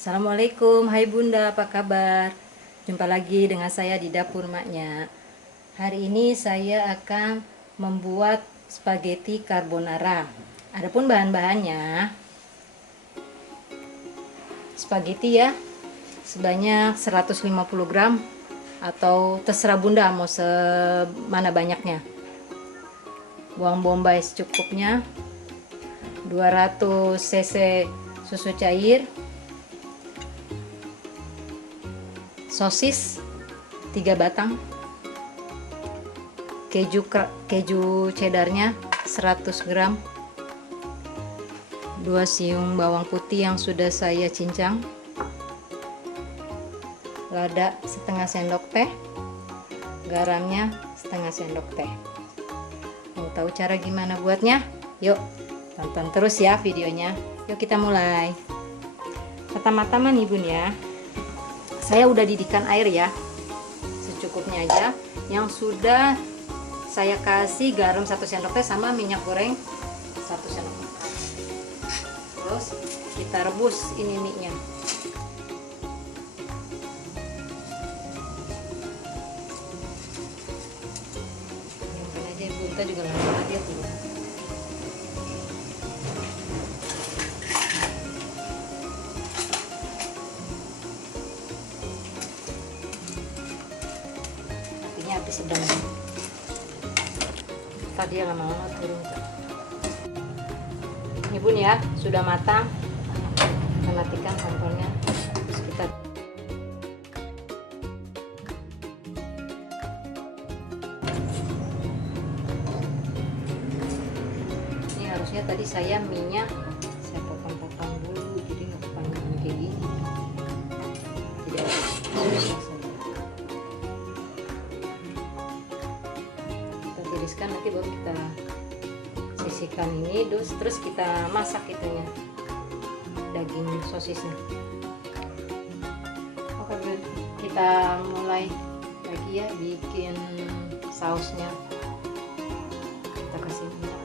Assalamualaikum, hai Bunda, apa kabar? Jumpa lagi dengan saya di dapur maknya. Hari ini saya akan membuat spaghetti carbonara. Adapun bahan-bahannya, spaghetti ya, sebanyak 150 gram atau terserah Bunda mau semana banyaknya. Bawang bombay secukupnya, 200 cc susu cair, sosis 3 batang, keju cheddarnya 100 gram, 2 siung bawang putih yang sudah saya cincang, lada setengah sendok teh, garamnya setengah sendok teh. Mau tahu cara gimana buatnya? Yuk tonton terus ya videonya. Yuk kita mulai. Pertama-tama nih Bun ya, saya udah didihkan air ya, secukupnya aja, yang sudah saya kasih garam 1 sendok teh sama minyak goreng 1 sendok makan. Terus kita rebus ini mie-nya. Mungkin aja Bunta juga nggak pernah lihat dulu. Habis sedang tadi lama-lama turun. Ini Bun ya, sudah matang. Kita matikan kompornya. Terus kita ini harusnya tadi saya minyak saya potong-potong dulu, jadi nggak panjang kayak gini. Tidak tiriskan, nanti baru kita sisihkan ini, terus kita masak itunya, daging sosisnya. Oke Bun, kita mulai lagi ya bikin sausnya. Kita kasih minyak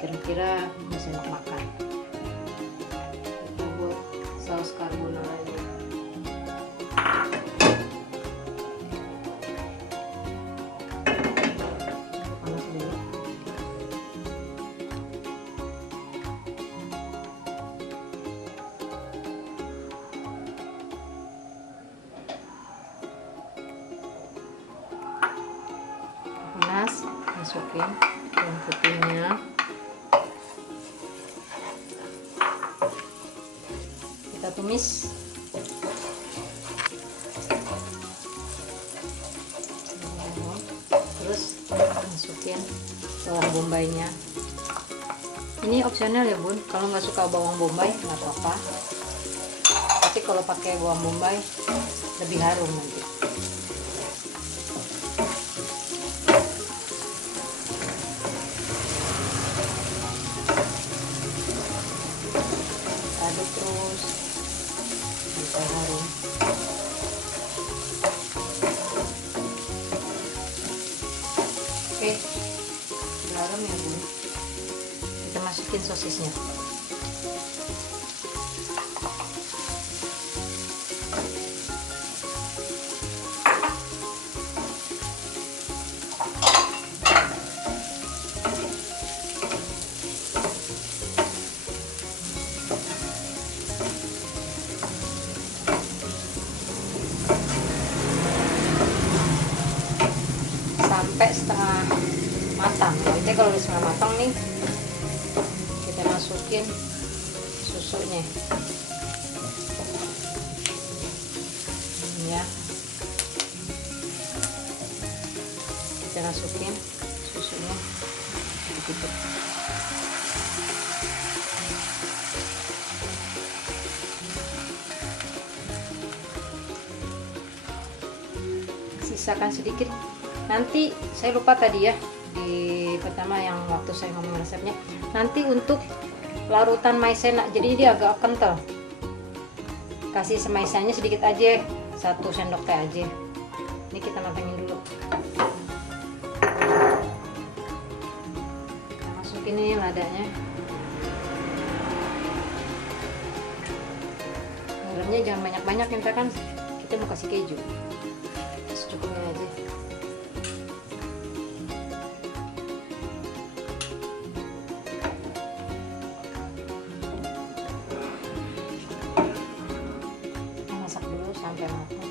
kira-kira sendok makan. Kita buat saus carbonara ini. Panas, masukin bawang putihnya, kita tumis, terus masukin bawang bombaynya. Ini opsional ya Bun, kalau nggak suka bawang bombay nggak apa-apa, tapi kalau pakai bawang bombay lebih harum nanti. Aduk terus sampai harum. Oke, garam ya Bun. Kita masukin sosisnya. Sampai setengah matang. Nanti kalau udah setengah matang nih, kita masukin susunya. Ini ya, kita masukin susunya sedikit. Sisakan sedikit. Nanti saya lupa tadi ya di pertama yang waktu saya ngomong resepnya, nanti untuk larutan maizena, jadi dia agak kental, kasih semaisenanya sedikit aja, 1 sendok teh aja. Ini kita matangin dulu. Kita masukin ini ladanya. kejunya jangan banyak-banyak, kita mau kasih keju secukupnya aja. Masak dulu sampai matang.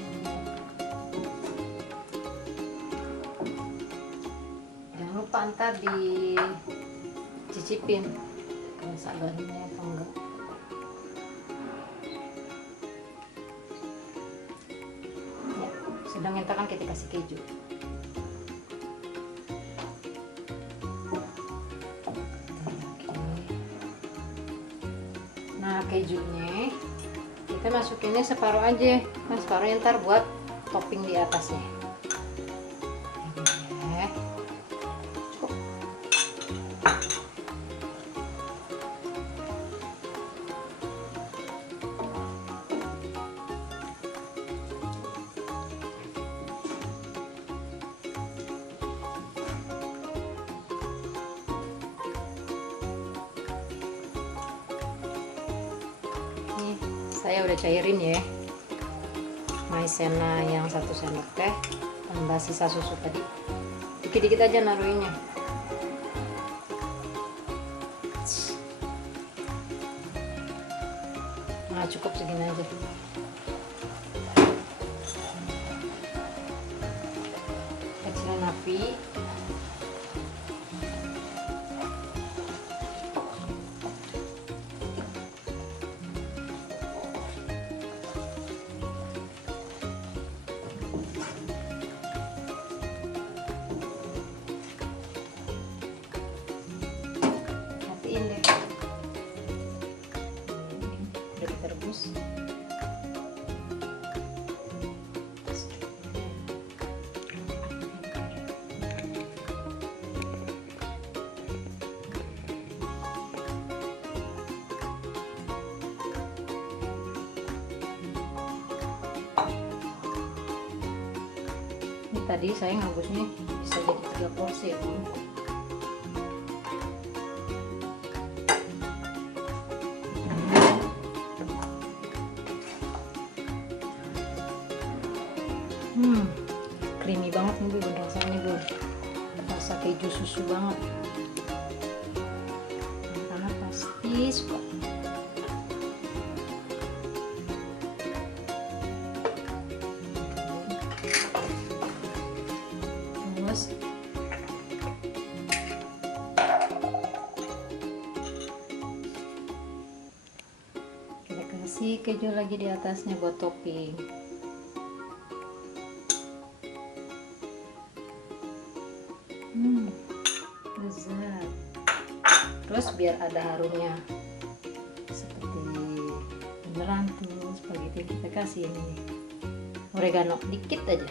Jangan lupa ntar dicicipin rasa garamnya atau enggak. Ya, sedang kan kita kasih keju. Nah, kejunya kita masukinnya separuh aja. Nah, separuhnya ntar buat topping di atasnya. Saya udah cairin ya maizena yang 1 sendok teh tambah sisa susu tadi, dikit-dikit aja naruhinnya. Nah, cukup segini aja. Kecilin api. Deh. Udah diterbus. Ini tadi saya ngabusnya bisa jadi 3 porsi ya, Bu. Creamy banget nih Bun rasanya Bun, rasa keju susu banget. Anak-anak pasti suka. Terus kita kasih keju lagi di atasnya buat topping. Lezat. Terus biar ada harumnya seperti beneran tuh spaghetti, kita kasih ini oregano dikit aja.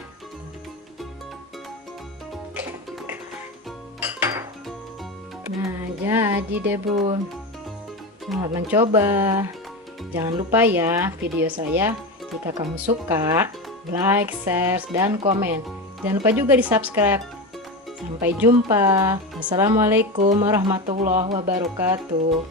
Nah, jadi deh Bun, selamat mencoba. Jangan lupa ya video saya, jika kamu suka like, share, dan komen. Jangan lupa juga di subscribe. Sampai jumpa. Assalamualaikum warahmatullahi wabarakatuh.